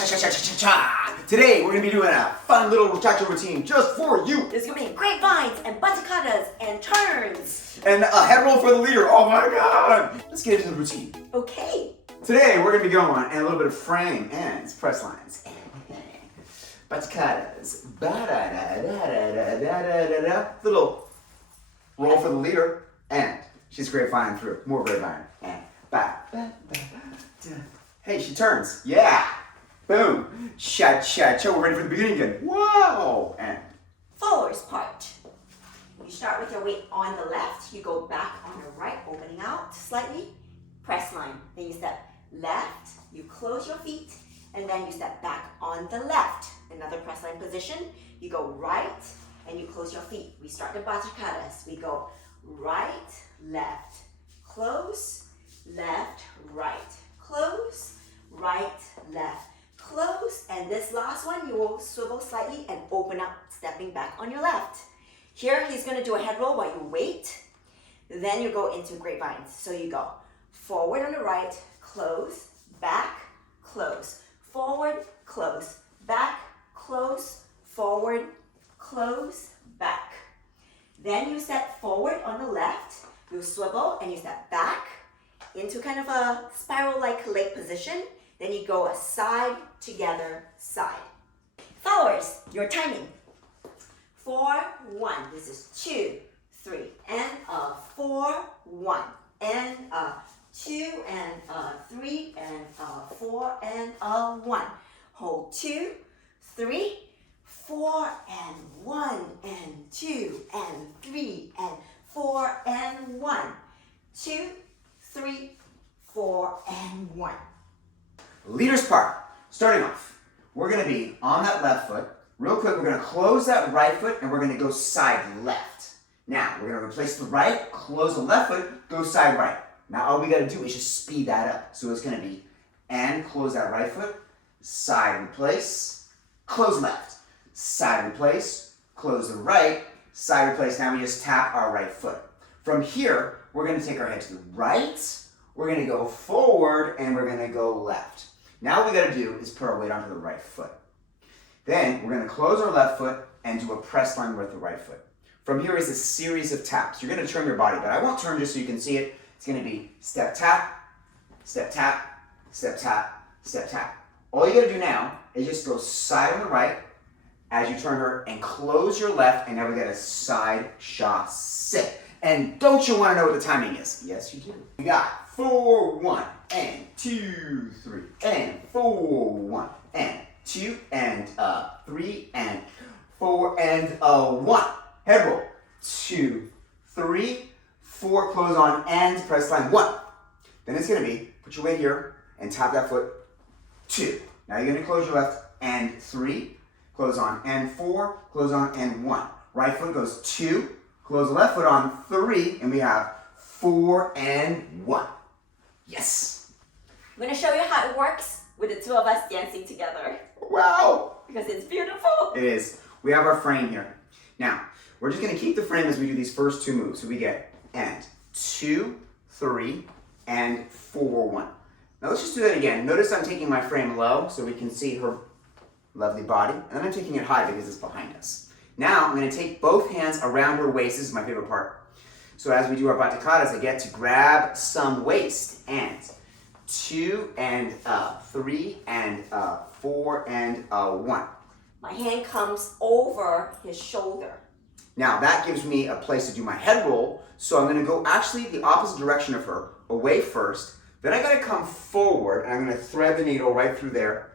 Cha-cha-cha-cha-cha-cha. Today we're going to be doing a fun little cha-cha routine just for you. There's going to be grapevines and batucadas and turns. And a head roll for the leader. Oh my god. Let's get into the routine. Okay. Today we're going to be going and a little bit of frame and press lines. Batucadas. Ba-da-da-da-da-da-da-da-da. Little roll for the leader. And she's grapevine through. More grapevine. And ba-ba-ba-da. Hey, she turns. Yeah. Boom. Cha-cha-cha. We're ready for the beginning again. Wow. And Forwards part. You start with your weight on the left. You go back on the right, opening out slightly. Press line. Then you step left. You close your feet. And then you step back on the left. Another press line position. You go right and you close your feet. We start the batucadas. We go right, left, close, left, right, close, right, left, close. And this last one, you will swivel slightly and open up, stepping back on your left. Here, he's going to do a head roll while you wait. Then you go into grapevines. So you go forward on the right, close, back, close, forward, close, back, close, forward, close, back. Then you step forward on the left, you swivel and you step back into kind of a spiral-like leg position. Then you go a side, together, side. Followers, your timing. 4, 1. This is 2, 3, and a 4, 1, and a 2, and a 3, and a 4, and a 1. Hold 2, 3, 4, and 1, and 2, and 3, and 4, and 1. 2, 3, 4, and 1. leader's part. Starting off, we're going to be on that left foot. Real quick, we're going to close that right foot and we're going to go side left. Now, we're going to replace the right, close the left foot, go side right. Now, all we got to do is just speed that up. So it's going to be and close that right foot, side replace, close left, side replace, close the right, side replace. Now we just tap our right foot. From here, we're going to take our head to the right, we're going to go forward, and we're going to go left. Now what we got to do is put our weight onto the right foot. Then we're going to close our left foot and do a press line with the right foot. From here is a series of taps. You're going to turn your body, but I won't turn just so you can see it. It's going to be step tap, step tap, step tap, step tap. All you got to do now is just go side on the right as you turn her and close your left, and now we got a side chassé. And don't you want to know what the timing is? Yes, you do. We got 4, 1, and 2, 3, and 4, 1, and 2, and 3, and 4, and 1. Head roll. 2, 3, 4, close on, and press line 1. Then it's going to be, put your weight here, and tap that foot, 2. Now you're going to close your left, and 3, close on, and 4, close on, and 1. Right foot goes 2, close the left foot on, 3, and we have 4 and 1. Yes. I'm going to show you how it works with the two of us dancing together. Wow. Because it's beautiful. It is. We have our frame here. Now, we're just going to keep the frame as we do these first two moves. So we get and 2, 3, and 4, 1. Now let's just do that again. Notice I'm taking my frame low so we can see her lovely body. And then I'm taking it high because it's behind us. Now I'm going to take both hands around her waist. This is my favorite part. So as we do our batucadas, I get to grab some waist. And 2 and 3 and 4 and 1. My hand comes over his shoulder. Now that gives me a place to do my head roll. So I'm going to go actually the opposite direction of her, away first. Then I got to come forward and I'm going to thread the needle right through there.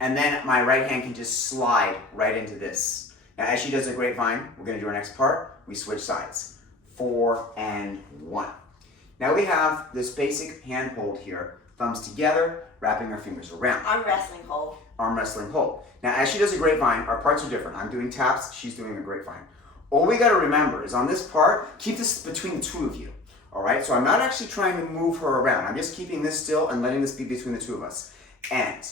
And then my right hand can just slide right into this. Now as she does a grapevine, we're going to do our next part. We switch sides. 4 and 1. Now we have this basic hand hold here. Thumbs together, wrapping our fingers around. Arm wrestling hold. Arm wrestling hold. Now as she does a grapevine, our parts are different. I'm doing taps, she's doing a grapevine. All we got to remember is on this part, keep this between the two of you. All right, so I'm not actually trying to move her around. I'm just keeping this still and letting this be between the two of us. And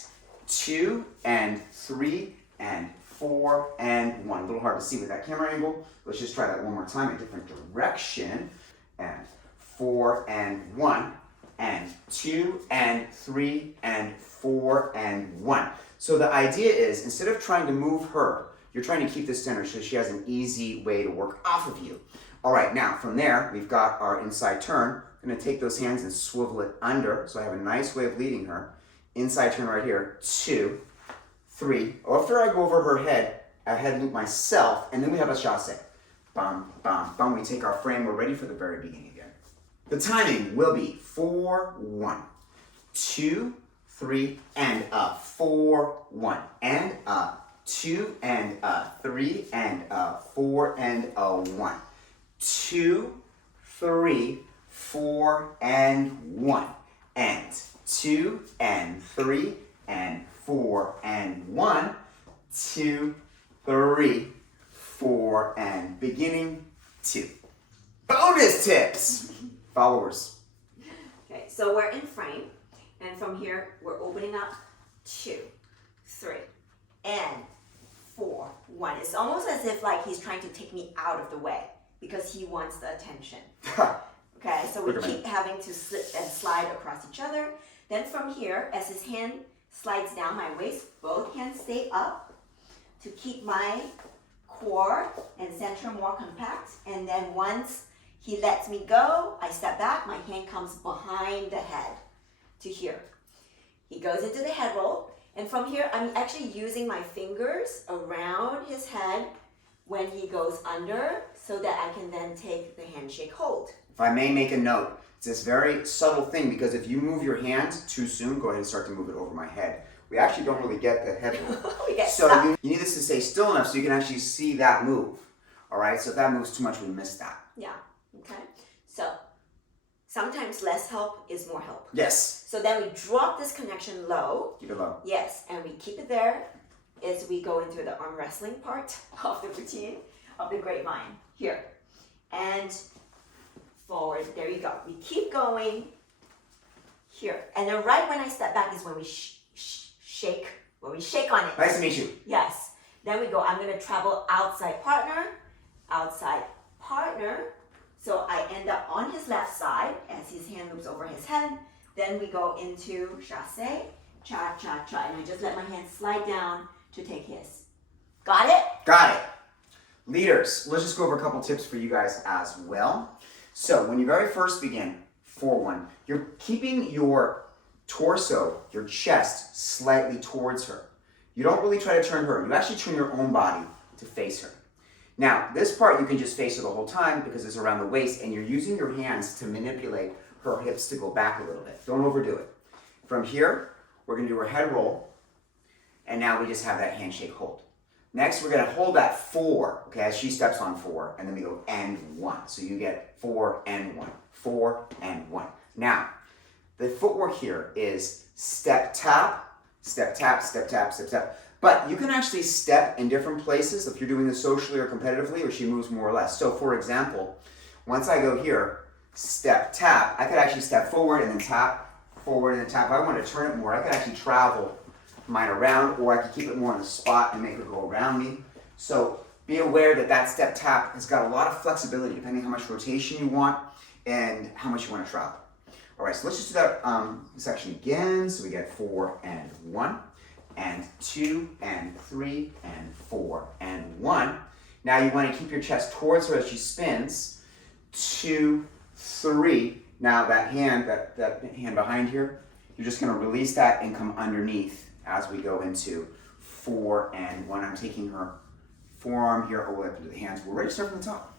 2 and 3 and 4 and 1. A little hard to see with that camera angle. Let's just try that one more time in a different direction. And 4 and 1. and 2 and 3 and 4 and 1. So the idea is, instead of trying to move her, you're trying to keep this center so she has an easy way to work off of you. All right, now from there, we've got our inside turn. I'm gonna take those hands and swivel it under, so I have a nice way of leading her. Inside turn right here, 2, 3. After I go over her head, I head loop myself, and then we have a chassé. Bum, bum, bum. We take our frame, we're ready for the very beginning again. The timing will be 4, 1, 2, 3, and up. 4, 1, and up. 2, and up. 3, and up. 4, and a 1. 2, 3, 4, and 1. And 2, and 3, and 4, and 1. 2, 3, 4, and beginning 2. Bonus tips! Followers. Okay, so we're in frame, and from here we're opening up 2, 3, and 4, 1. It's almost as if like he's trying to take me out of the way because he wants the attention. Okay, so we keep having to slip and slide across each other. Then from here, as his hand slides down my waist, both hands stay up to keep my core and center more compact. And then once he lets me go, I step back, my hand comes behind the head to here. He goes into the head roll, and from here, I'm actually using my fingers around his head when he goes under so that I can then take the handshake hold. If I may make a note, it's this very subtle thing because if you move your hand too soon, go ahead and start to move it over my head. We actually don't really get the head roll. We get so stuck. you need this to stay still enough so you can actually see that move. All right, so if that moves too much, we miss that. Yeah, okay. So sometimes less help is more help. Yes. So then we drop this connection low. Keep it low. Yes, and we keep it there as we go into the arm wrestling part of the routine of the grapevine. Here. And forward. There you go. We keep going here. And then right when I step back is when we shake. When we shake on it. Nice to meet you. Yes. Then we go, I'm going to travel outside partner. So I end up on his left side as his hand loops over his head. Then we go into chassé, cha-cha-cha. And I just let my hand slide down to take his. Got it? Got it. Leaders, let's just go over a couple tips for you guys as well. So when you very first begin, 4-1, you're keeping your torso, your chest, slightly towards her. You don't really try to turn her. You actually turn your own body to face her. Now, this part you can just face her the whole time because it's around the waist and you're using your hands to manipulate her hips to go back a little bit. Don't overdo it. From here, we're going to do her head roll, and now we just have that handshake hold. Next, we're going to hold that 4, okay, as she steps on 4, and then we go and 1. So you get 4 and 1, 4 and 1. Now, the footwork here is step tap, step tap, step tap, step tap. But you can actually step in different places if you're doing this socially or competitively, or she moves more or less. So for example, once I go here, step tap, I could actually step forward and then tap, forward and then tap. If I want to turn it more, I could actually travel mine around, or I could keep it more on the spot and make her go around me. So be aware that that step tap has got a lot of flexibility depending how much rotation you want and how much you want to travel. All right, so let's just do that section again. So we get 4 and 1, and 2 and 3 and 4 and 1. Now you want to keep your chest towards her as she spins. 2, 3. Now that hand, that hand behind here, you're just going to release that and come underneath as we go into 4 and 1. I'm taking her forearm here all the way up into the hands. We're ready to start from the top.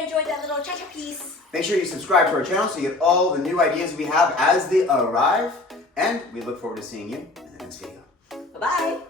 Enjoyed that little cha-cha piece. Make sure you subscribe to our channel so you get all the new ideas we have as they arrive. And we look forward to seeing you in the next video. Bye-bye.